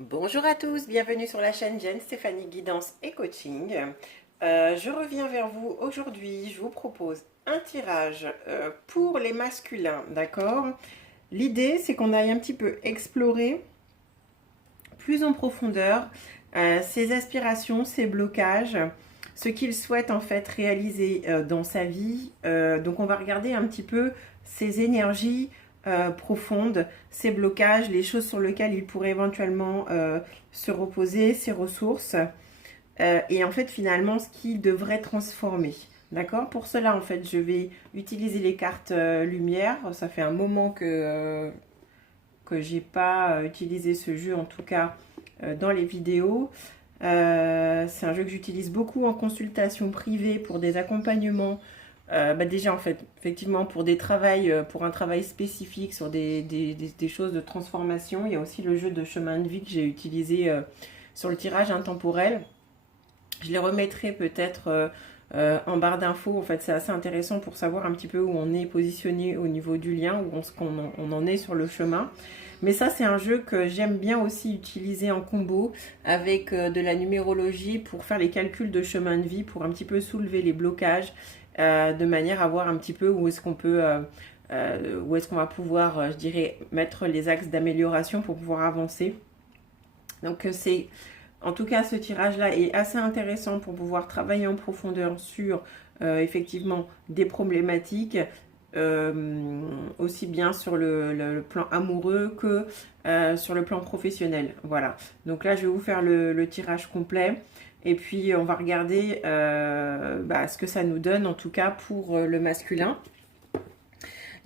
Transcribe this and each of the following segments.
Bonjour à tous, bienvenue sur la chaîne Jen Stéphanie Guidance et Coaching. Je reviens vers vous aujourd'hui, je vous propose un tirage pour les masculins, d'accord? L'idée c'est qu'on aille un petit peu explorer plus en profondeur ses aspirations, ses blocages, ce qu'il souhaite en fait réaliser dans sa vie. Donc on va regarder un petit peu ses énergies profondes, ses blocages, les choses sur lesquelles il pourrait éventuellement se reposer, ses ressources, et en fait finalement ce qu'il devrait transformer. D'accord? Pour cela, en fait, je vais utiliser les cartes lumière. Ça fait un moment que j'ai pas utilisé ce jeu, en tout cas dans les vidéos. C'est un jeu que j'utilise beaucoup en consultation privée pour des accompagnements. Déjà, en fait, effectivement, pour pour un travail spécifique sur des choses de transformation. Il y a aussi le jeu de chemin de vie que j'ai utilisé sur le tirage intemporel. Je les remettrai peut-être en barre d'infos. En fait, c'est assez intéressant pour savoir un petit peu où on est positionné au niveau du lien, où on en est sur le chemin. Mais ça, c'est un jeu que j'aime bien aussi utiliser en combo avec de la numérologie pour faire les calculs de chemin de vie, pour un petit peu soulever les blocages, de manière à voir un petit peu où est-ce qu'on peut, où est-ce qu'on va pouvoir, je dirais, mettre les axes d'amélioration pour pouvoir avancer. Donc c'est en tout cas, ce tirage-là est assez intéressant pour pouvoir travailler en profondeur sur effectivement des problématiques, aussi bien sur le plan amoureux que sur le plan professionnel. Voilà. Donc là, je vais vous faire le tirage complet. Et puis, on va regarder ce que ça nous donne, en tout cas pour le masculin.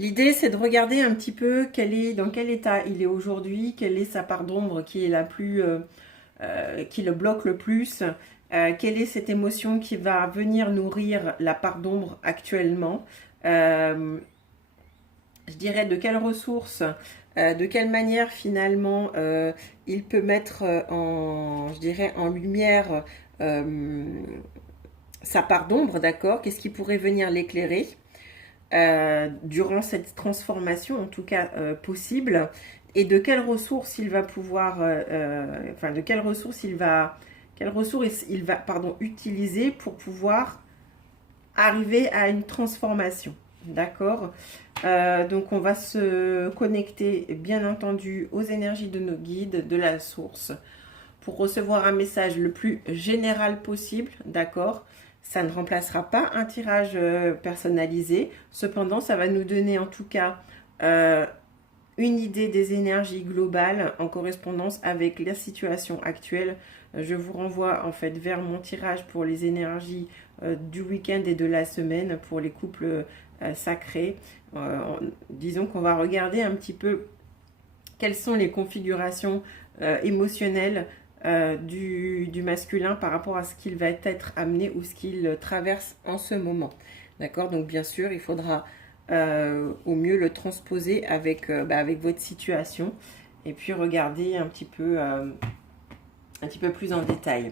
L'idée, c'est de regarder un petit peu dans quel état il est aujourd'hui, quelle est sa part d'ombre qui est la plus qui le bloque le plus, quelle est cette émotion qui va venir nourrir la part d'ombre actuellement, je dirais de quelles ressources, de quelle manière finalement il peut mettre je dirais, en lumière sa part d'ombre, d'accord? Qu'est-ce qui pourrait venir l'éclairer durant cette transformation, en tout cas possible, et de quelles ressources il va pouvoir, de quelles ressources il va, pardon, utiliser pour pouvoir arriver à une transformation. D'accord. Donc on va se connecter, bien entendu, aux énergies de nos guides, de la source, pour recevoir un message le plus général possible, d'accord? Ça ne remplacera pas un tirage personnalisé. Cependant, ça va nous donner en tout cas une idée des énergies globales en correspondance avec la situation actuelle. Je vous renvoie en fait vers mon tirage pour les énergies du week-end et de la semaine pour les couples sacrés. Disons qu'on va regarder un petit peu quelles sont les configurations émotionnelles du masculin par rapport à ce qu'il va être amené ou ce qu'il traverse en ce moment. D'accord? Donc bien sûr, il faudra au mieux le transposer avec votre situation et puis regarder un petit peu plus en détail.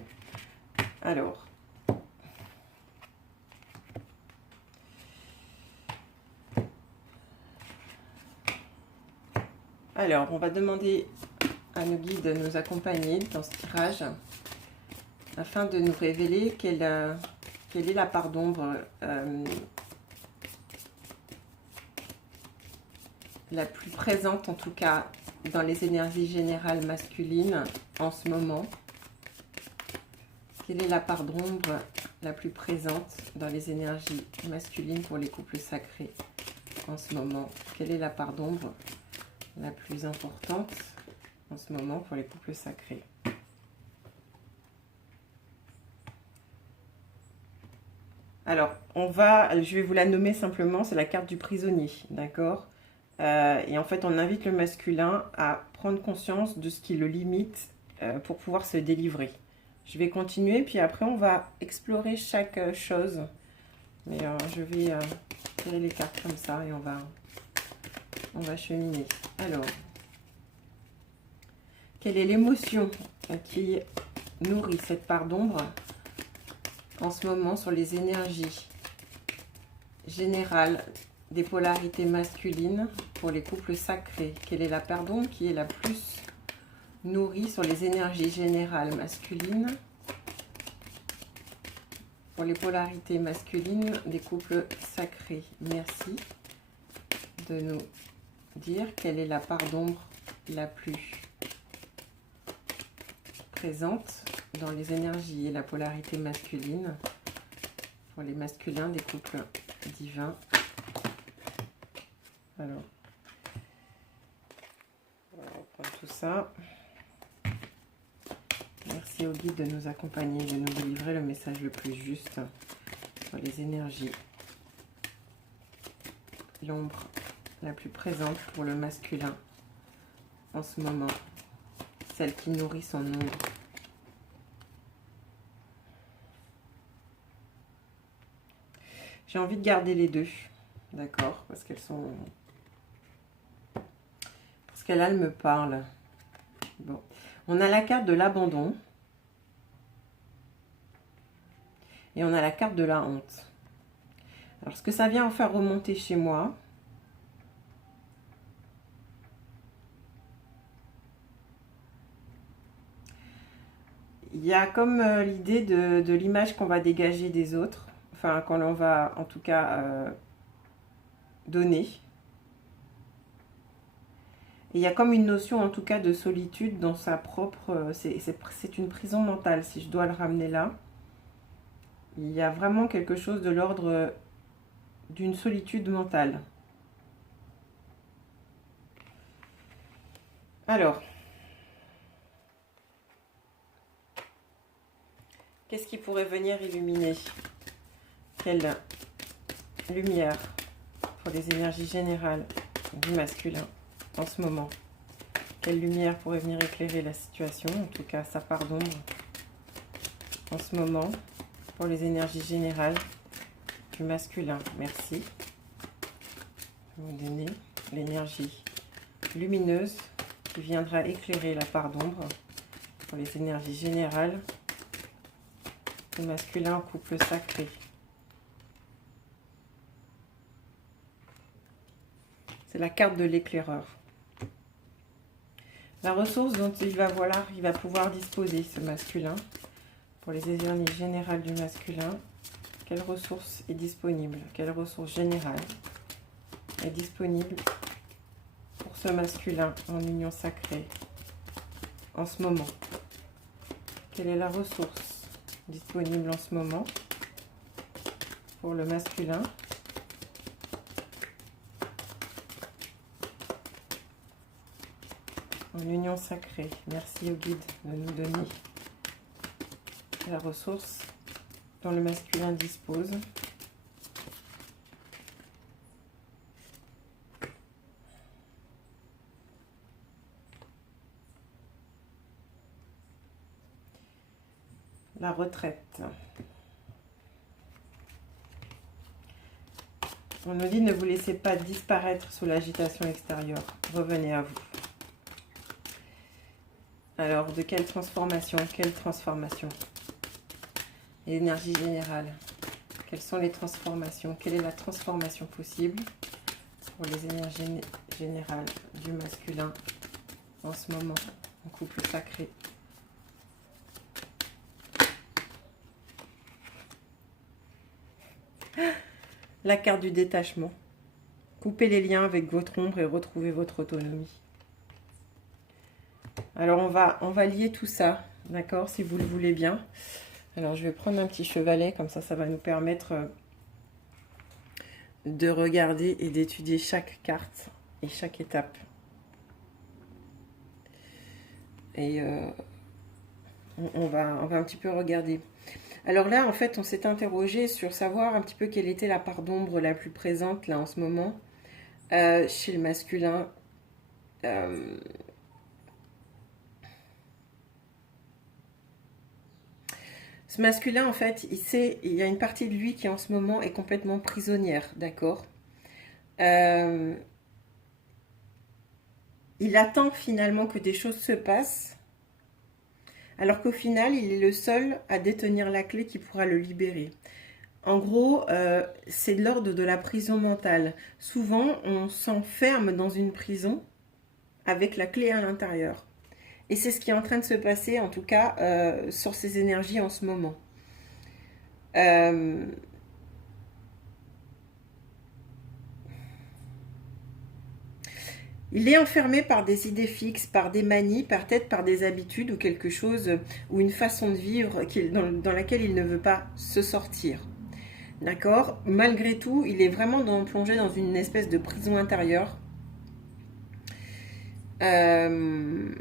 Alors, on va demander à nos guides de nous accompagner dans ce tirage afin de nous révéler quelle est la part d'ombre la plus présente, en tout cas dans les énergies générales masculines en ce moment. Quelle est la part d'ombre la plus présente dans les énergies masculines pour les couples sacrés en ce moment? Quelle est la part d'ombre la plus importante en ce moment pour les couples sacrés? Alors, je vais vous la nommer simplement, c'est la carte du prisonnier, d'accord? Et en fait, on invite le masculin à prendre conscience de ce qui le limite pour pouvoir se délivrer. Je vais continuer, puis après, on va explorer chaque chose. Mais je vais tirer les cartes comme ça et on va cheminer. Alors, quelle est l'émotion qui nourrit cette part d'ombre en ce moment sur les énergies générales des polarités masculines pour les couples sacrés? Quelle est la part d'ombre qui est la plus nourrit sur les énergies générales masculines, pour les polarités masculines des couples sacrés. Merci de nous dire quelle est la part d'ombre la plus présente dans les énergies et la polarité masculine pour les masculins des couples divins. Alors, on va reprendre tout ça. Merci au guide de nous accompagner, de nous délivrer le message le plus juste sur les énergies. L'ombre la plus présente pour le masculin en ce moment, celle qui nourrit son ombre. J'ai envie de garder les deux, d'accord, parce qu'elles sont... Parce qu'elle me parle. Bon. On a la carte de l'abandon. Et on a la carte de la honte. Alors, ce que ça vient en faire remonter chez moi, il y a comme l'idée de l'image qu'on va dégager des autres. Enfin, quand on va, en tout cas, donner. Et il y a comme une notion, en tout cas, de solitude dans sa propre... C'est une prison mentale, si je dois le ramener là. Il y a vraiment quelque chose de l'ordre d'une solitude mentale. Alors, qu'est-ce qui pourrait venir illuminer? Quelle lumière pour les énergies générales du masculin en ce moment? Quelle lumière pourrait venir éclairer la situation, en tout cas sa part d'ombre en ce moment pour les énergies générales du masculin? Merci. Vous donnez l'énergie lumineuse qui viendra éclairer la part d'ombre pour les énergies générales du masculin en couple sacré. C'est la carte de l'éclaireur. La ressource dont il va pouvoir disposer, ce masculin, pour les énergies générales du masculin. Quelle ressource est disponible? Quelle ressource générale est disponible pour ce masculin en union sacrée en ce moment? Quelle est la ressource disponible en ce moment pour le masculin en union sacrée? Merci au guide de nous donner la ressource dont le masculin dispose. La retraite. On nous dit ne vous laissez pas disparaître sous l'agitation extérieure. Revenez à vous. Alors, de quelle transformation? Quelle transformation? L'énergie générale. Quelles sont les transformations? Quelle est la transformation possible pour les énergies générales du masculin en ce moment, en couple sacré? La carte du détachement. Coupez les liens avec votre ombre et retrouvez votre autonomie. Alors, on va lier tout ça, d'accord, si vous le voulez bien. Alors, je vais prendre un petit chevalet, comme ça va nous permettre de regarder et d'étudier chaque carte et chaque étape. Et on va un petit peu regarder. Alors là, en fait, on s'est interrogé sur savoir un petit peu quelle était la part d'ombre la plus présente, là, en ce moment, chez le masculin. Ce masculin, en fait, il y a une partie de lui qui, en ce moment, est complètement prisonnière, d'accord? Il attend, finalement, que des choses se passent, alors qu'au final, il est le seul à détenir la clé qui pourra le libérer. En gros, c'est de l'ordre de la prison mentale. Souvent, on s'enferme dans une prison avec la clé à l'intérieur. Et c'est ce qui est en train de se passer, en tout cas, sur ces énergies en ce moment. Euh, il est enfermé par des idées fixes, par des manies, peut-être par des habitudes ou quelque chose, ou une façon de vivre dans laquelle il ne veut pas se sortir. D'accord? Malgré tout, il est vraiment plongé dans une espèce de prison intérieure. Euh,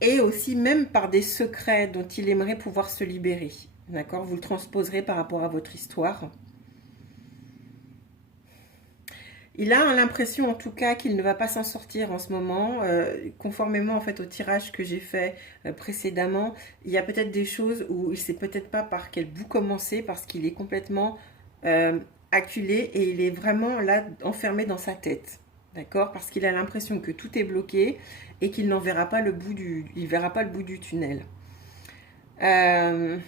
et aussi même par des secrets dont il aimerait pouvoir se libérer. D'accord? Vous le transposerez par rapport à votre histoire. Il a l'impression en tout cas qu'il ne va pas s'en sortir en ce moment, conformément en fait au tirage que j'ai fait précédemment. Il y a peut-être des choses où il ne sait peut-être pas par quel bout commencer parce qu'il est complètement acculé et il est vraiment là enfermé dans sa tête. D'accord? Parce qu'il a l'impression que tout est bloqué et qu'il n'en verra pas le bout il verra pas le bout du tunnel. Euh,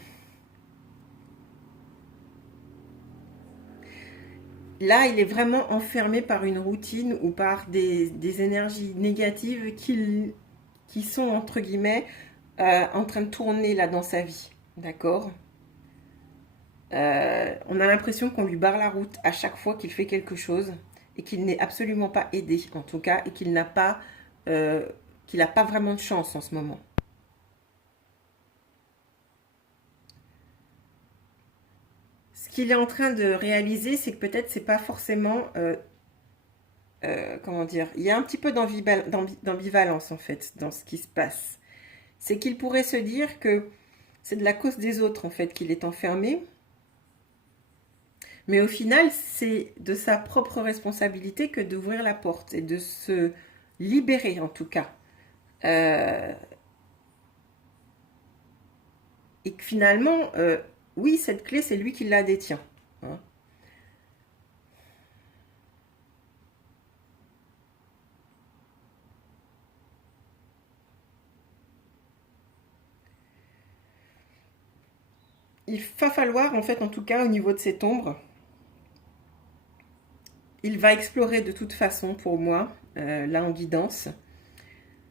Là, il est vraiment enfermé par une routine ou par des énergies négatives qui sont, entre guillemets, en train de tourner là dans sa vie. D'accord? On a l'impression qu'on lui barre la route à chaque fois qu'il fait quelque chose et qu'il n'est absolument pas aidé, en tout cas, et euh, qu'il n'a pas vraiment de chance en ce moment. Ce qu'il est en train de réaliser, c'est que peut-être c'est pas forcément comment dire, il y a un petit peu d'ambivalence en fait dans ce qui se passe. C'est qu'il pourrait se dire que c'est de la cause des autres en fait qu'il est enfermé, mais au final c'est de sa propre responsabilité que d'ouvrir la porte et de se libérer en tout cas. Euh, et que finalement, oui, cette clé c'est lui qui la détient. Hein. Il va falloir en fait en tout cas au niveau de cette ombre, il va explorer de toute façon pour moi, là en guidance,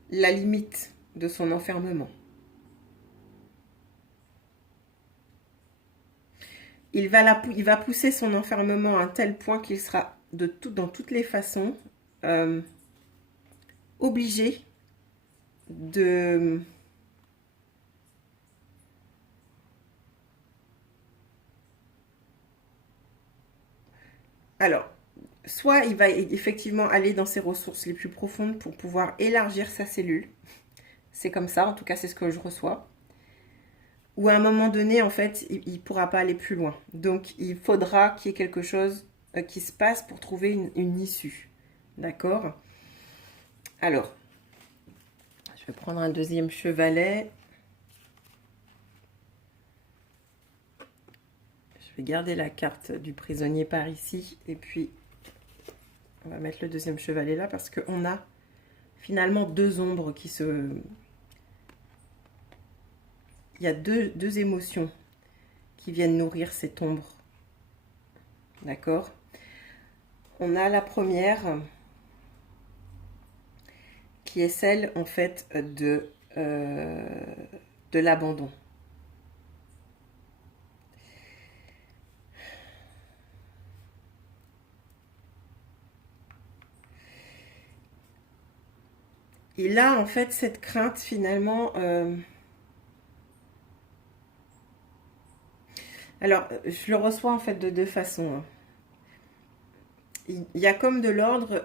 la limite de son enfermement. Il va pousser son enfermement à un tel point qu'il sera dans toutes les façons euh, obligé de... Alors, soit il va effectivement aller dans ses ressources les plus profondes pour pouvoir élargir sa cellule. C'est comme ça, en tout cas c'est ce que je reçois. Ou à un moment donné, en fait, il ne pourra pas aller plus loin. Donc, il faudra qu'il y ait quelque chose qui se passe pour trouver une issue. D'accord? Alors, je vais prendre un deuxième chevalet. Je vais garder la carte du prisonnier par ici. Et puis, on va mettre le deuxième chevalet là parce qu'on a finalement deux ombres qui se... Il y a deux émotions qui viennent nourrir cette ombre. D'accord? On a la première qui est celle en fait de l'abandon. Il a en fait cette crainte finalement. Alors, je le reçois en fait de deux façons. Hein. Il y a comme de l'ordre,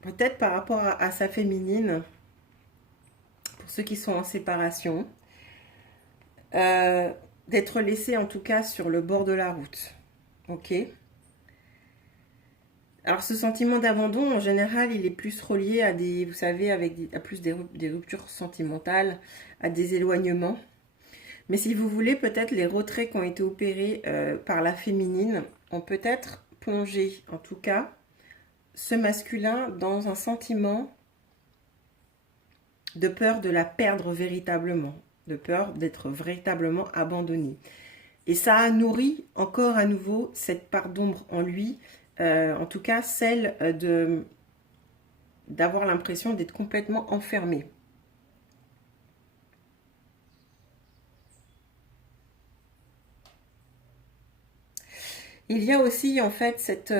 peut-être par rapport à sa féminine, pour ceux qui sont en séparation, euh, d'être laissé en tout cas sur le bord de la route. Ok? Alors ce sentiment d'abandon, en général, il est plus relié à des, vous savez, à plus des ruptures sentimentales, à des éloignements. Mais si vous voulez, peut-être les retraits qui ont été opérés par la féminine ont peut-être plongé, en tout cas, ce masculin dans un sentiment de peur de la perdre véritablement, de peur d'être véritablement abandonné. Et ça a nourri encore à nouveau cette part d'ombre en lui, en tout cas celle d'avoir l'impression d'être complètement enfermé. Il y a aussi en fait cette...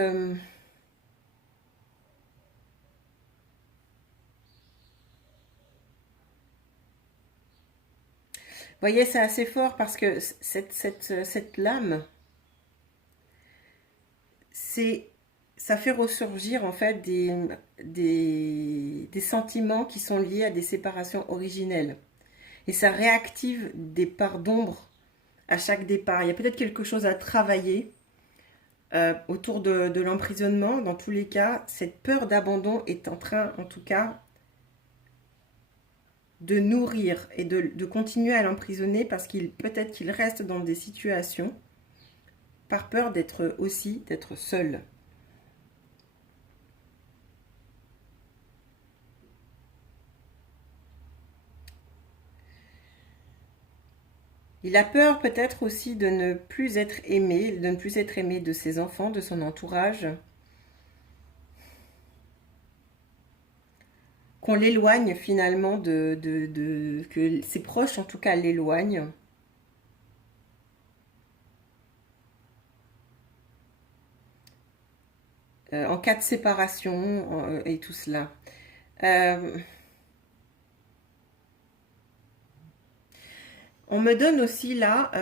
Vous voyez, c'est assez fort parce que cette lame, ça fait ressurgir en fait des sentiments qui sont liés à des séparations originelles. Et ça réactive des parts d'ombre à chaque départ. Il y a peut-être quelque chose à travailler autour de l'emprisonnement. Dans tous les cas, cette peur d'abandon est en train, en tout cas, de nourrir et de continuer à l'emprisonner parce qu'il peut-être qu'il reste dans des situations par peur d'être seul. Il a peur peut-être aussi de ne plus être aimé, de ne plus être aimé de ses enfants, de son entourage. Qu'on l'éloigne finalement que ses proches en tout cas l'éloignent. En cas de séparation et tout cela. Euh, on me donne aussi là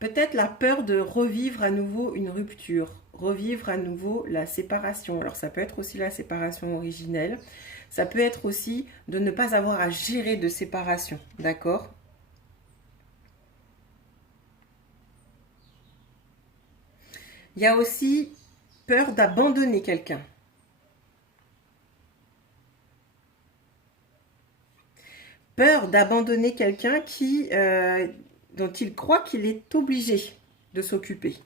peut-être la peur de revivre à nouveau une rupture, revivre à nouveau la séparation. Alors ça peut être aussi la séparation originelle, ça peut être aussi de ne pas avoir à gérer de séparation, d'accord? Il y a aussi peur d'abandonner quelqu'un. Peur d'abandonner quelqu'un dont il croit qu'il est obligé de s'occuper.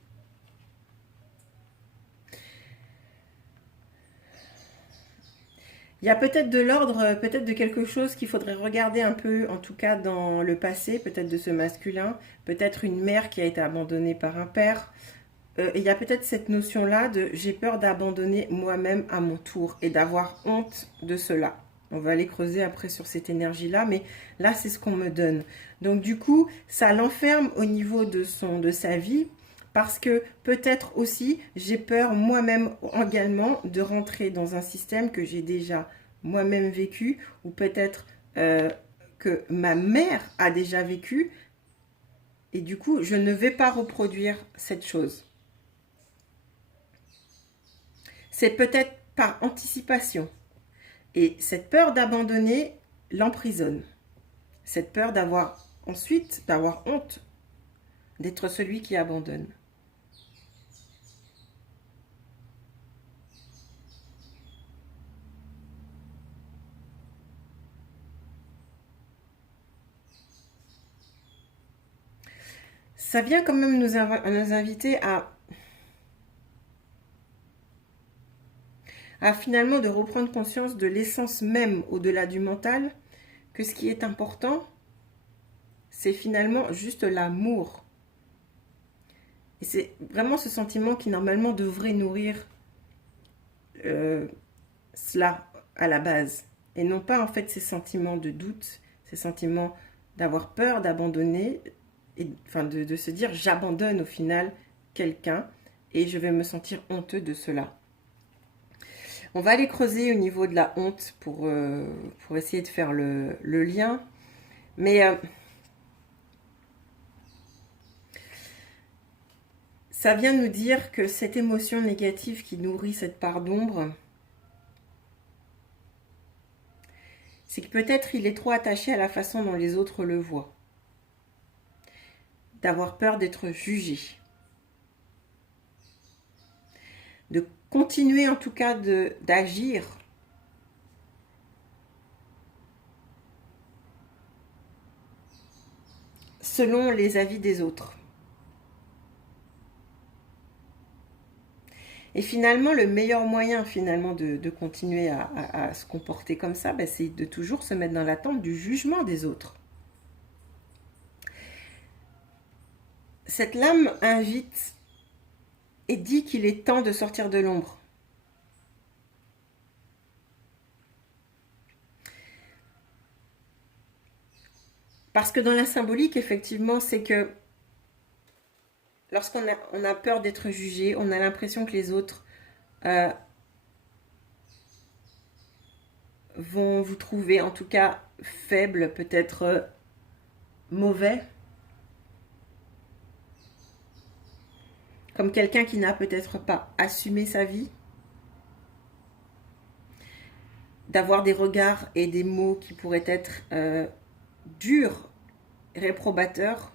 Il y a peut-être de l'ordre, peut-être de quelque chose qu'il faudrait regarder un peu, en tout cas dans le passé, peut-être de ce masculin, peut-être une mère qui a été abandonnée par un père. Et il y a peut-être cette notion-là de j'ai peur d'abandonner moi-même à mon tour et d'avoir honte de cela. On va aller creuser après sur cette énergie-là, mais là, c'est ce qu'on me donne. Donc, du coup, ça l'enferme au niveau de sa vie, parce que peut-être aussi, j'ai peur moi-même également de rentrer dans un système que j'ai déjà moi-même vécu, ou peut-être que ma mère a déjà vécu, et du coup, je ne vais pas reproduire cette chose. C'est peut-être par anticipation. Et cette peur d'abandonner l'emprisonne. Cette peur d'avoir honte d'être celui qui abandonne. Ça vient quand même nous inviter à finalement de reprendre conscience de l'essence même au-delà du mental, que ce qui est important, c'est finalement juste l'amour. Et c'est vraiment ce sentiment qui normalement devrait nourrir euh, cela à la base. Et non pas en fait ces sentiments de doute, ces sentiments d'avoir peur d'abandonner, et, enfin de se dire j'abandonne au final quelqu'un et je vais me sentir honteux de cela. On va aller creuser au niveau de la honte pour essayer de faire le lien. Mais ça vient nous dire que cette émotion négative qui nourrit cette part d'ombre, c'est que peut-être il est trop attaché à la façon dont les autres le voient. D'avoir peur d'être jugé. De continuer en tout cas d'agir selon les avis des autres. Et finalement, le meilleur moyen finalement de continuer à se comporter comme ça, ben, c'est de toujours se mettre dans l'attente du jugement des autres. Cette lame invite et dit qu'il est temps de sortir de l'ombre. Parce que dans la symbolique, effectivement, c'est que lorsqu'on a peur d'être jugé, on a l'impression que les autres euh, vont vous trouver, en tout cas, faible, peut-être mauvais, comme quelqu'un qui n'a peut-être pas assumé sa vie, d'avoir des regards et des mots qui pourraient être durs, réprobateurs,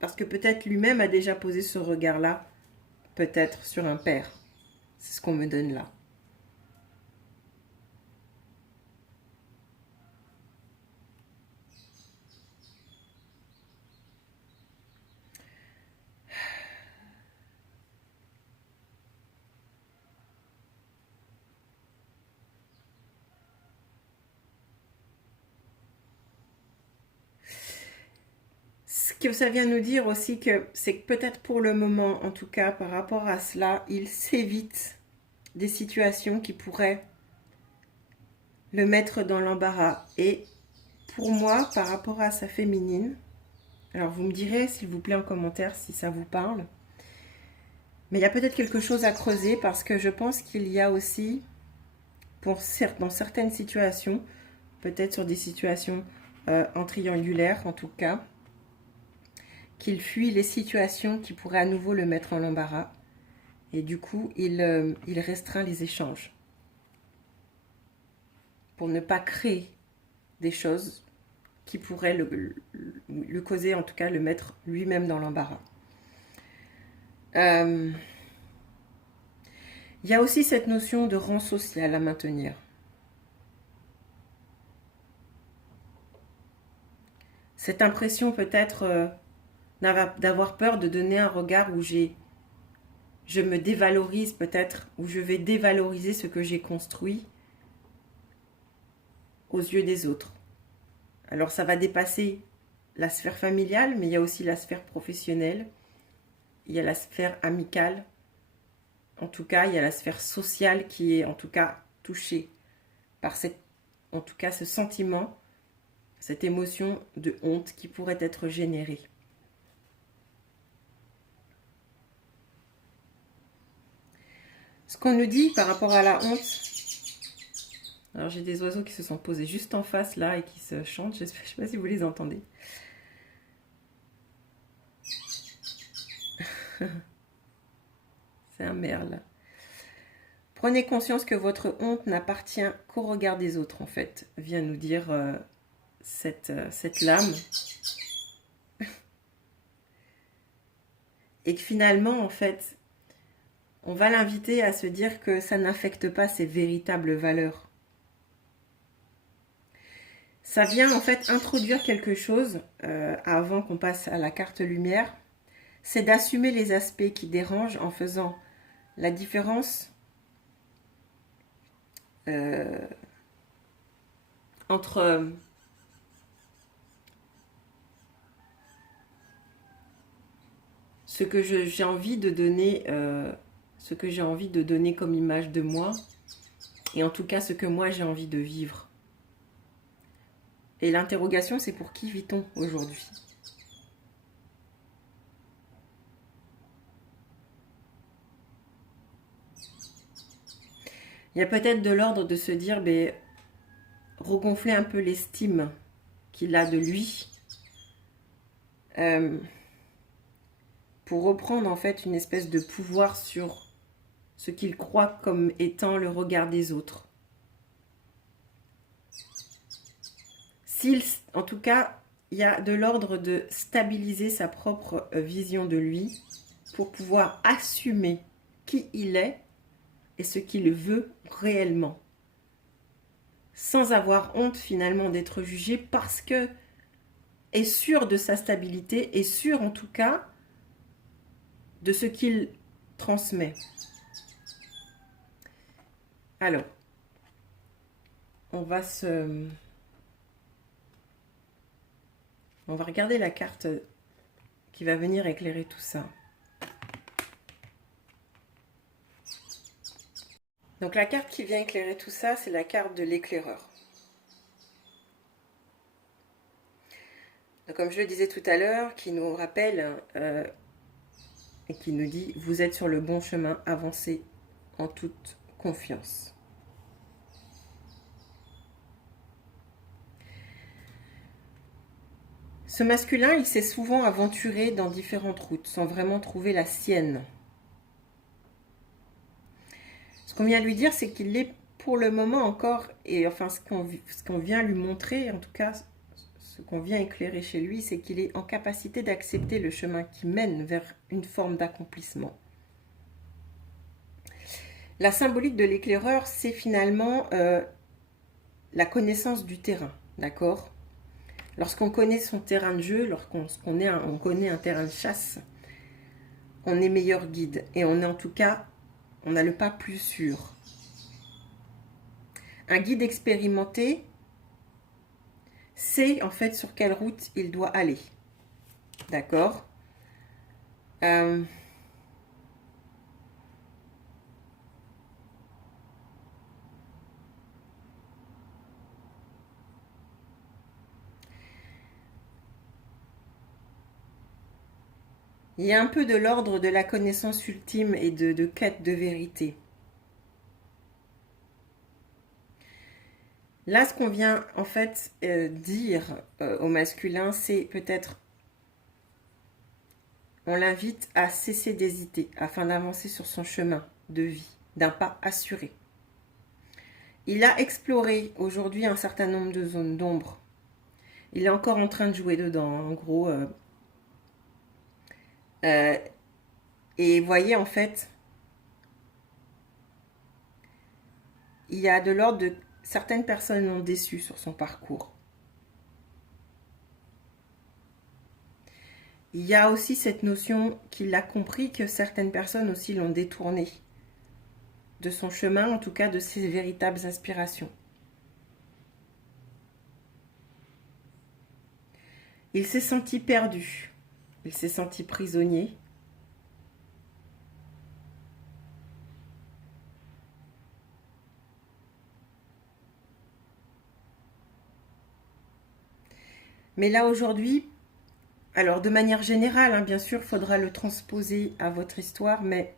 parce que peut-être lui-même a déjà posé ce regard-là, peut-être sur un père. C'est ce qu'on me donne là. Ce que ça vient nous dire aussi, c'est que peut-être pour le moment, en tout cas par rapport à cela, il s'évite des situations qui pourraient le mettre dans l'embarras. Et pour moi, par rapport à sa féminine, alors vous me direz s'il vous plaît en commentaire si ça vous parle, mais il y a peut-être quelque chose à creuser parce que je pense qu'il y a aussi, dans certaines situations, peut-être sur des situations en triangulaire en tout cas, qu'il fuit les situations qui pourraient à nouveau le mettre en embarras. Et du coup, il restreint les échanges pour ne pas créer des choses qui pourraient le causer, en tout cas le mettre lui-même dans l'embarras. Il y a aussi cette notion de rang social à maintenir. Cette impression peut-être d'avoir peur de donner un regard où je me dévalorise peut-être, où je vais dévaloriser ce que j'ai construit aux yeux des autres. Alors ça va dépasser la sphère familiale, mais il y a aussi la sphère professionnelle, il y a la sphère amicale, en tout cas il y a la sphère sociale qui est en tout cas touchée par en tout cas ce sentiment, cette émotion de honte qui pourrait être générée. Ce qu'on nous dit par rapport à la honte, alors j'ai des oiseaux qui se sont posés juste en face là et qui se chantent, je ne sais pas si vous les entendez. C'est un merle. Prenez conscience que votre honte n'appartient qu'au regard des autres, en fait, vient nous dire cette lame. Et que finalement, en fait, on va l'inviter à se dire que ça n'affecte pas ses véritables valeurs. Ça vient en fait introduire quelque chose, avant qu'on passe à la carte lumière, c'est d'assumer les aspects qui dérangent en faisant la différence entre ce que j'ai envie de donner, ce que j'ai envie de donner comme image de moi, et en tout cas ce que moi j'ai envie de vivre. Et l'interrogation, c'est pour qui vit-on aujourd'hui? Il y a peut-être de l'ordre de se dire, ben, regonfler un peu l'estime qu'il a de lui, pour reprendre en fait une espèce de pouvoir sur ce qu'il croit comme étant le regard des autres. En tout cas, il y a de l'ordre de stabiliser sa propre vision de lui pour pouvoir assumer qui il est et ce qu'il veut réellement. Sans avoir honte finalement d'être jugé parce que est sûr de sa stabilité, est sûr en tout cas de ce qu'il transmet. Alors, on va regarder la carte qui va venir éclairer tout ça. Donc la carte qui vient éclairer tout ça, c'est la carte de l'éclaireur. Donc, comme je le disais tout à l'heure, qui nous rappelle et qui nous dit, vous êtes sur le bon chemin, avancez en toute confiance. Ce masculin, il s'est souvent aventuré dans différentes routes sans vraiment trouver la sienne. Ce qu'on vient lui dire, c'est qu'il est pour le moment encore, et enfin ce qu'on vient lui montrer, en tout cas ce qu'on vient éclairer chez lui, c'est qu'il est en capacité d'accepter le chemin qui mène vers une forme d'accomplissement. La symbolique de l'éclaireur, c'est finalement la connaissance du terrain, d'accord ? Lorsqu'on connaît son terrain de jeu, lorsqu'on connaît un terrain de chasse, on est meilleur guide. Et on est en tout cas, on a le pas plus sûr. Un guide expérimenté sait en fait sur quelle route il doit aller. D'accord ? Il y a un peu de l'ordre de la connaissance ultime et de quête de vérité. Là, ce qu'on vient en fait dire au masculin, c'est peut-être, on l'invite à cesser d'hésiter afin d'avancer sur son chemin de vie, d'un pas assuré. Il a exploré aujourd'hui un certain nombre de zones d'ombre. Il est encore en train de jouer dedans, en gros. Et voyez, en fait, il y a de l'ordre de... Certaines personnes l'ont déçu sur son parcours. Il y a aussi cette notion qu'il a compris que certaines personnes aussi l'ont détourné de son chemin, en tout cas de ses véritables aspirations. Il s'est senti perdu, il s'est senti prisonnier. Mais là aujourd'hui, alors de manière générale, hein, bien sûr, il faudra le transposer à votre histoire, mais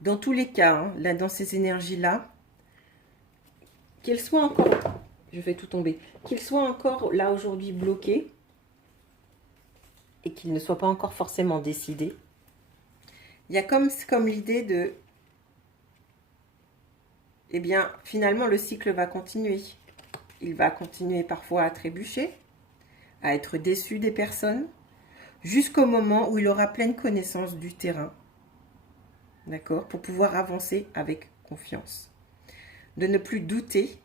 dans tous les cas, hein, là, dans ces énergies-là, qu'elles soient encore, je fais tout tomber, qu'ils soient encore là aujourd'hui bloqués et qu'ils ne soient pas encore forcément décidés, il y a comme l'idée de, eh bien, finalement, le cycle va continuer. Il va continuer parfois à trébucher, à être déçu des personnes, jusqu'au moment où il aura pleine connaissance du terrain, d'accord, pour pouvoir avancer avec confiance. De ne plus douter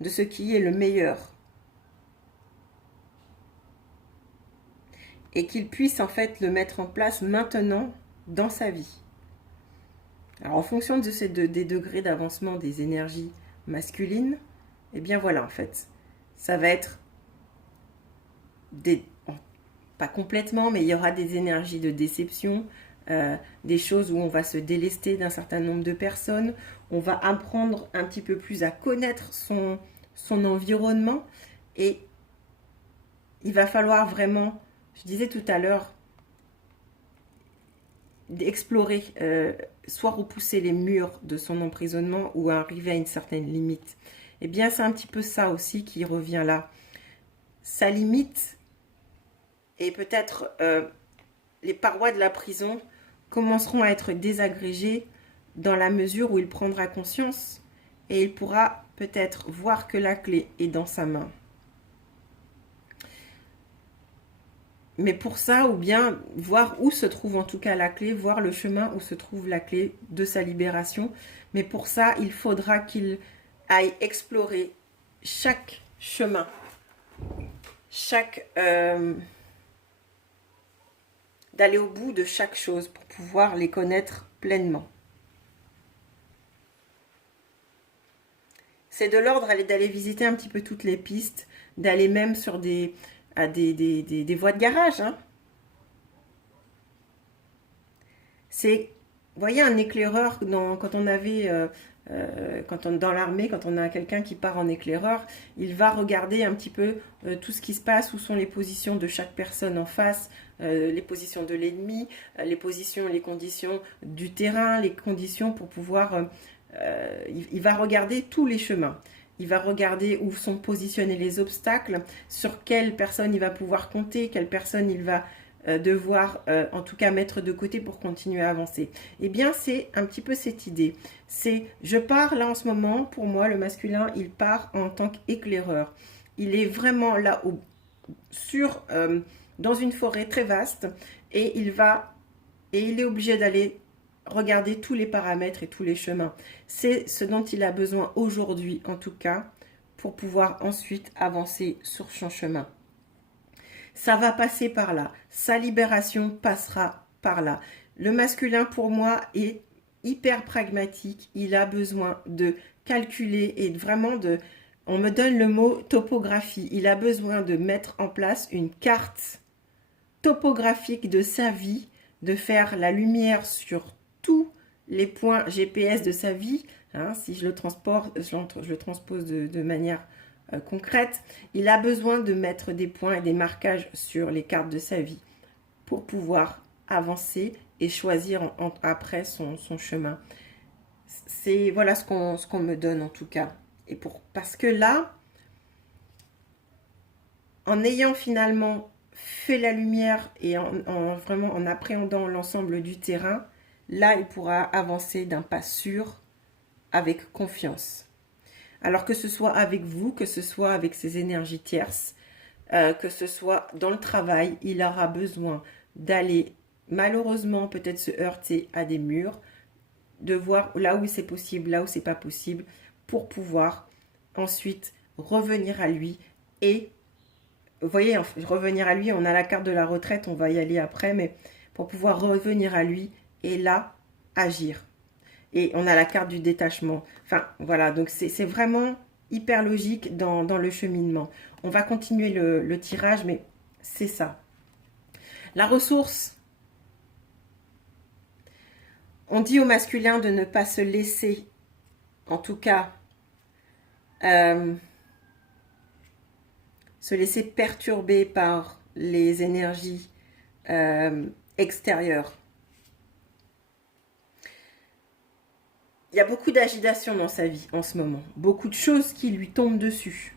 de ce qui est le meilleur. Et qu'il puisse en fait le mettre en place maintenant dans sa vie. Alors en fonction de des degrés d'avancement des énergies masculines, eh bien voilà en fait, ça va être pas complètement, mais il y aura des énergies de déception, des choses où on va se délester d'un certain nombre de personnes, on va apprendre un petit peu plus à connaître son environnement et il va falloir vraiment, je disais tout à l'heure, d'explorer, soit repousser les murs de son emprisonnement ou arriver à une certaine limite. Eh bien, c'est un petit peu ça aussi qui revient là. Sa limite, et peut-être les parois de la prison commenceront à être désagrégées dans la mesure où il prendra conscience et il pourra peut-être voir que la clé est dans sa main. Mais pour ça, ou bien voir où se trouve en tout cas la clé, voir le chemin où se trouve la clé de sa libération. Mais pour ça, il faudra qu'il aille explorer chaque chemin, d'aller au bout de chaque chose pour pouvoir les connaître pleinement. C'est de l'ordre d'aller visiter un petit peu toutes les pistes, d'aller même sur des voies de garage. Hein. C'est, vous voyez, un éclaireur, quand on avait quand on est dans l'armée, quand on a quelqu'un qui part en éclaireur, il va regarder un petit peu tout ce qui se passe, où sont les positions de chaque personne en face, les positions de l'ennemi, les positions, les conditions du terrain, les conditions pour pouvoir... il va regarder tous les chemins. Il va regarder où sont positionnés les obstacles, sur quelle personne il va pouvoir compter, quelle personne il va devoir en tout cas mettre de côté pour continuer à avancer. Eh bien, c'est un petit peu cette idée. C'est, je pars là en ce moment, pour moi, le masculin, il part en tant qu'éclaireur. Il est vraiment là dans une forêt très vaste et il est obligé d'aller regarder tous les paramètres et tous les chemins. C'est ce dont il a besoin aujourd'hui, en tout cas, pour pouvoir ensuite avancer sur son chemin. Ça va passer par là. Sa libération passera par là. Le masculin, pour moi, est hyper pragmatique. Il a besoin de calculer et vraiment de... On me donne le mot topographie. Il a besoin de mettre en place une carte topographique de sa vie, de faire la lumière sur tous les points GPS de sa vie. Hein, si je le transpose de manière concrète, il a besoin de mettre des points et des marquages sur les cartes de sa vie pour pouvoir avancer et choisir après son chemin. C'est voilà ce qu'on me donne en tout cas. Et parce que là, en ayant finalement fait la lumière et vraiment en appréhendant l'ensemble du terrain, là il pourra avancer d'un pas sûr avec confiance. Alors que ce soit avec vous, que ce soit avec ces énergies tierces, que ce soit dans le travail, il aura besoin d'aller malheureusement peut-être se heurter à des murs, de voir là où c'est possible, là où c'est pas possible, pour pouvoir ensuite revenir à lui et vous voyez, revenir à lui, on a la carte de la retraite, on va y aller après, mais pour pouvoir revenir à lui et là, agir. Et on a la carte du détachement. Enfin, voilà, donc c'est vraiment hyper logique dans le cheminement. On va continuer le tirage, mais c'est ça. La ressource, on dit au masculin de ne pas se laisser, en tout cas, se laisser perturber par les énergies extérieures. Il y a beaucoup d'agitation dans sa vie en ce moment. Beaucoup de choses qui lui tombent dessus.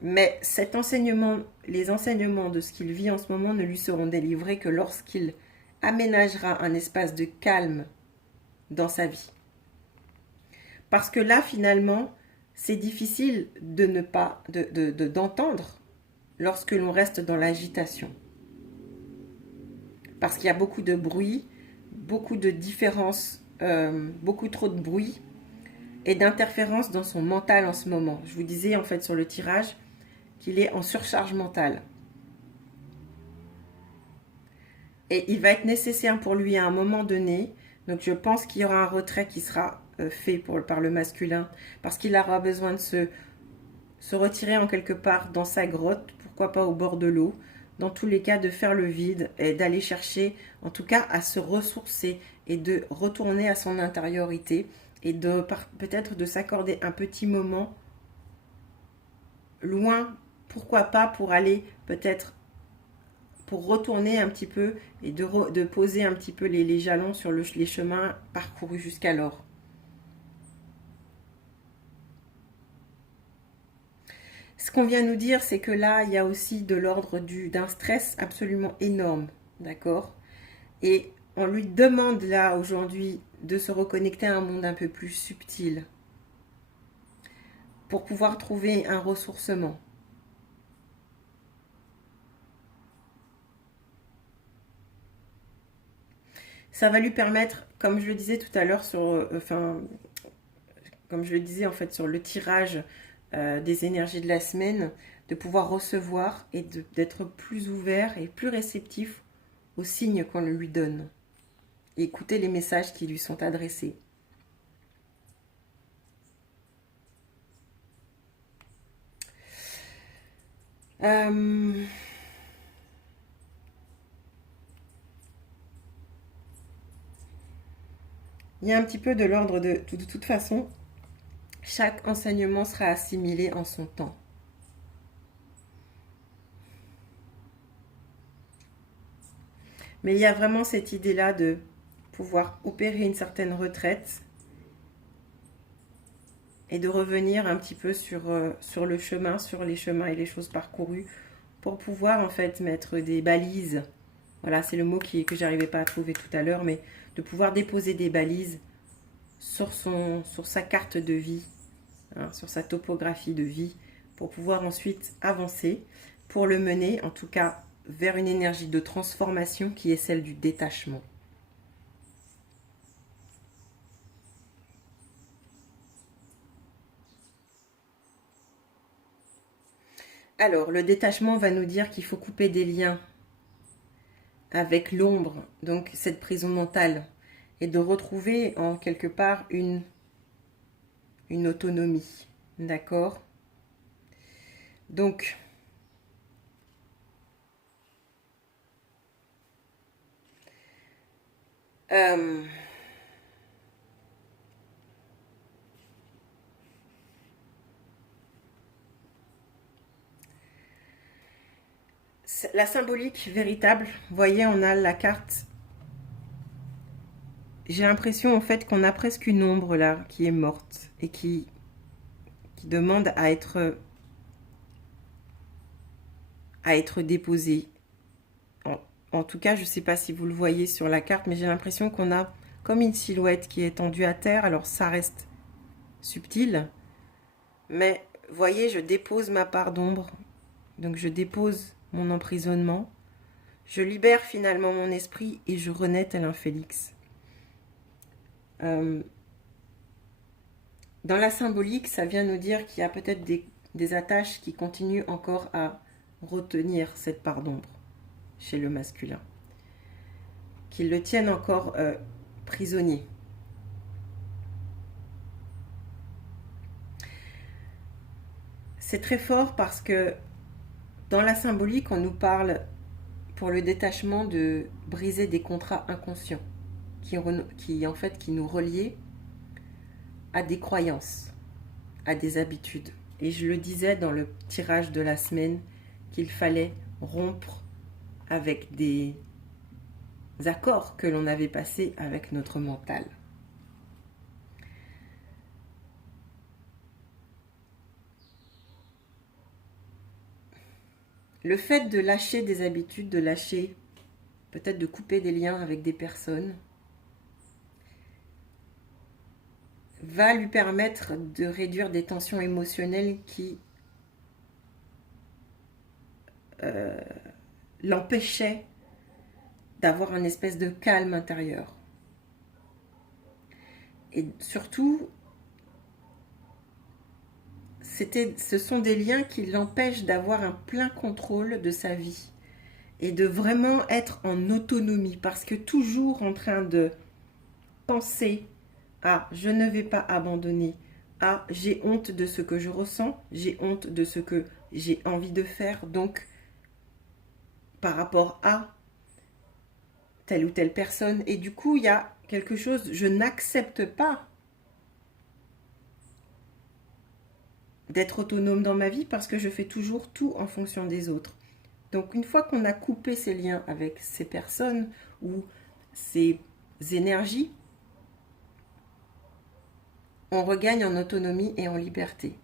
Mais cet enseignement, les enseignements de ce qu'il vit en ce moment ne lui seront délivrés que lorsqu'il aménagera un espace de calme dans sa vie. Parce que là, finalement, c'est difficile de ne pas d'entendre lorsque l'on reste dans l'agitation. Parce qu'il y a beaucoup de bruit, beaucoup de différences, beaucoup trop de bruit et d'interférences dans son mental en ce moment. Je vous disais en fait sur le tirage qu'il est en surcharge mentale. Et il va être nécessaire pour lui à un moment donné, donc je pense qu'il y aura un retrait qui sera fait par le masculin, parce qu'il aura besoin de se retirer en quelque part dans sa grotte, pourquoi pas au bord de l'eau, dans tous les cas de faire le vide et d'aller chercher en tout cas à se ressourcer et de retourner à son intériorité et de peut-être de s'accorder un petit moment loin, pourquoi pas pour aller peut-être pour retourner un petit peu et de poser un petit peu les jalons sur les chemins parcourus jusqu'alors. Ce qu'on vient nous dire, c'est que là, il y a aussi de l'ordre d'un stress absolument énorme, d'accord? Et on lui demande là, aujourd'hui, de se reconnecter à un monde un peu plus subtil pour pouvoir trouver un ressourcement. Ça va lui permettre, comme je le disais tout à l'heure, comme je le disais en fait sur le tirage des énergies de la semaine, de pouvoir recevoir et d'être plus ouvert et plus réceptif aux signes qu'on lui donne. Et écouter les messages qui lui sont adressés. Il y a un petit peu de l'ordre de toute façon, chaque enseignement sera assimilé en son temps. Mais il y a vraiment cette idée-là de pouvoir opérer une certaine retraite et de revenir un petit peu sur le chemin, sur les chemins et les choses parcourues pour pouvoir en fait mettre des balises. Voilà, c'est le mot que j'arrivais pas à trouver tout à l'heure, mais de pouvoir déposer des balises sur sa carte de vie, hein, sur sa topographie de vie, pour pouvoir ensuite avancer, pour le mener en tout cas vers une énergie de transformation qui est celle du détachement. Alors, le détachement va nous dire qu'il faut couper des liens avec l'ombre, donc cette prison mentale, et de retrouver en quelque part une autonomie. D'accord? Donc, euh, la symbolique véritable, vous voyez, on a la carte. J'ai l'impression en fait qu'on a presque une ombre là qui est morte et qui demande à être déposée. En, en tout cas, je ne sais pas si vous le voyez sur la carte, mais j'ai l'impression qu'on a comme une silhouette qui est tendue à terre. Alors ça reste subtil, mais voyez, je dépose ma part d'ombre. Donc je dépose mon emprisonnement. Je libère finalement mon esprit et je renais tel un phénix. Euh, Dans la symbolique, ça vient nous dire qu'il y a peut-être des attaches qui continuent encore à retenir cette part d'ombre chez le masculin, qui le tiennent encore prisonnier. C'est très fort parce que dans la symbolique, on nous parle pour le détachement de briser des contrats inconscients qui en fait qui nous reliaient à des croyances, à des habitudes. Et je le disais dans le tirage de la semaine qu'il fallait rompre avec des accords que l'on avait passés avec notre mental. Le fait de lâcher des habitudes, de lâcher, peut-être de couper des liens avec des personnes, va lui permettre de réduire des tensions émotionnelles qui l'empêchaient d'avoir un espèce de calme intérieur. Et surtout, ce sont des liens qui l'empêchent d'avoir un plein contrôle de sa vie et de vraiment être en autonomie parce que toujours en train de penser à je ne vais pas abandonner, à j'ai honte de ce que je ressens, j'ai honte de ce que j'ai envie de faire, donc par rapport à telle ou telle personne. Et du coup, il y a quelque chose, je n'accepte pas d'être autonome dans ma vie parce que je fais toujours tout en fonction des autres. Donc une fois qu'on a coupé ces liens avec ces personnes ou ces énergies, on regagne en autonomie et en liberté.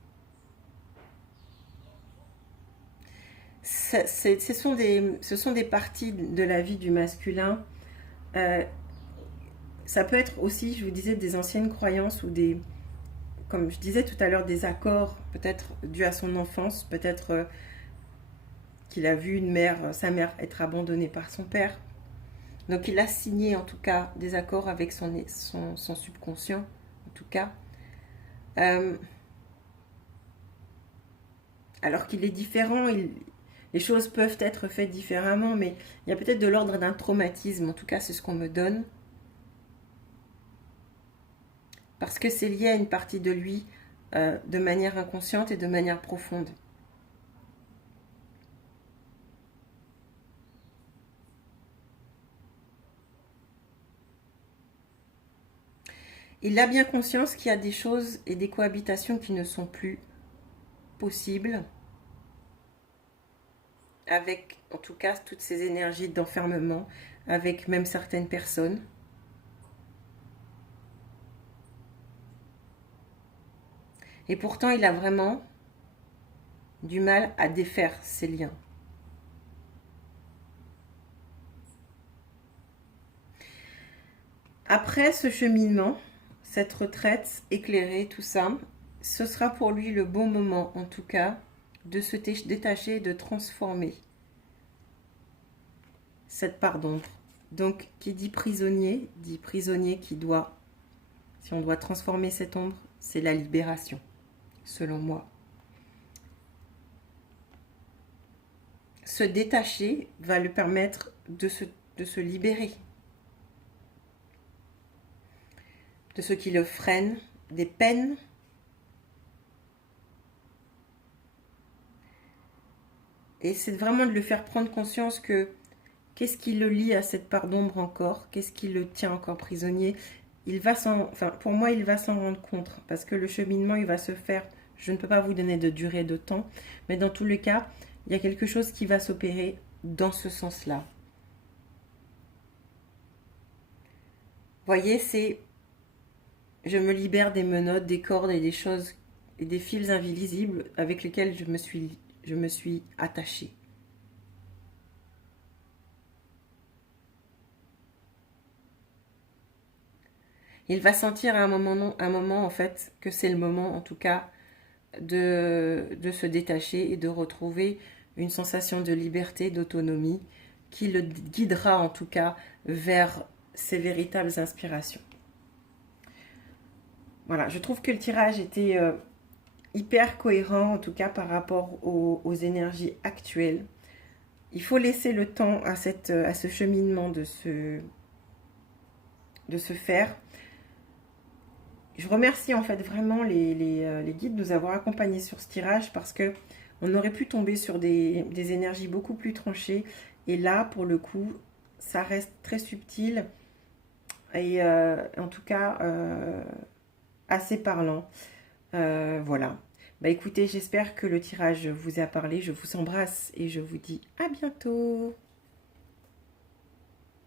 Ce sont des parties de la vie du masculin. Euh, Ça peut être aussi, je vous disais, des anciennes croyances ou comme je disais tout à l'heure, des accords, peut-être dus à son enfance, peut-être qu'il a vu sa mère être abandonnée par son père. Donc il a signé en tout cas des accords avec son subconscient, en tout cas. Euh, alors qu'il est différent, les choses peuvent être faites différemment, mais il y a peut-être de l'ordre d'un traumatisme, en tout cas c'est ce qu'on me donne, parce que c'est lié à une partie de lui de manière inconsciente et de manière profonde. Il a bien conscience qu'il y a des choses et des cohabitations qui ne sont plus possibles avec, en tout cas, toutes ces énergies d'enfermement, avec même certaines personnes. Et pourtant, il a vraiment du mal à défaire ces liens. Après ce cheminement, cette retraite éclairée, tout ça, ce sera pour lui le bon moment, en tout cas, de se détacher et de transformer cette part d'ombre. Donc, qui dit prisonnier qui doit, si on doit transformer cette ombre, c'est la libération, selon moi. Se détacher va lui permettre de se libérer de ce qui le freine, des peines. Et c'est vraiment de lui faire prendre conscience que qu'est-ce qui le lie à cette part d'ombre encore, qu'est-ce qui le tient encore prisonnier. Pour moi, il va s'en rendre compte parce que le cheminement, il va se faire. Je ne peux pas vous donner de durée de temps, mais dans tous les cas, il y a quelque chose qui va s'opérer dans ce sens-là. Voyez, c'est je me libère des menottes, des cordes et des choses et des fils invisibles avec lesquels je me suis attachée. Il va sentir à un moment en fait que c'est le moment en tout cas de se détacher et de retrouver une sensation de liberté, d'autonomie qui le guidera en tout cas vers ses véritables inspirations. Voilà, je trouve que le tirage était hyper cohérent en tout cas par rapport aux énergies actuelles. Il faut laisser le temps à ce cheminement de se faire. Je remercie en fait vraiment les guides de nous avoir accompagnés sur ce tirage parce que on aurait pu tomber sur des énergies beaucoup plus tranchées. Et là, pour le coup, ça reste très subtil et en tout cas assez parlant. Voilà. Bah écoutez, j'espère que le tirage vous a parlé. Je vous embrasse et je vous dis à bientôt.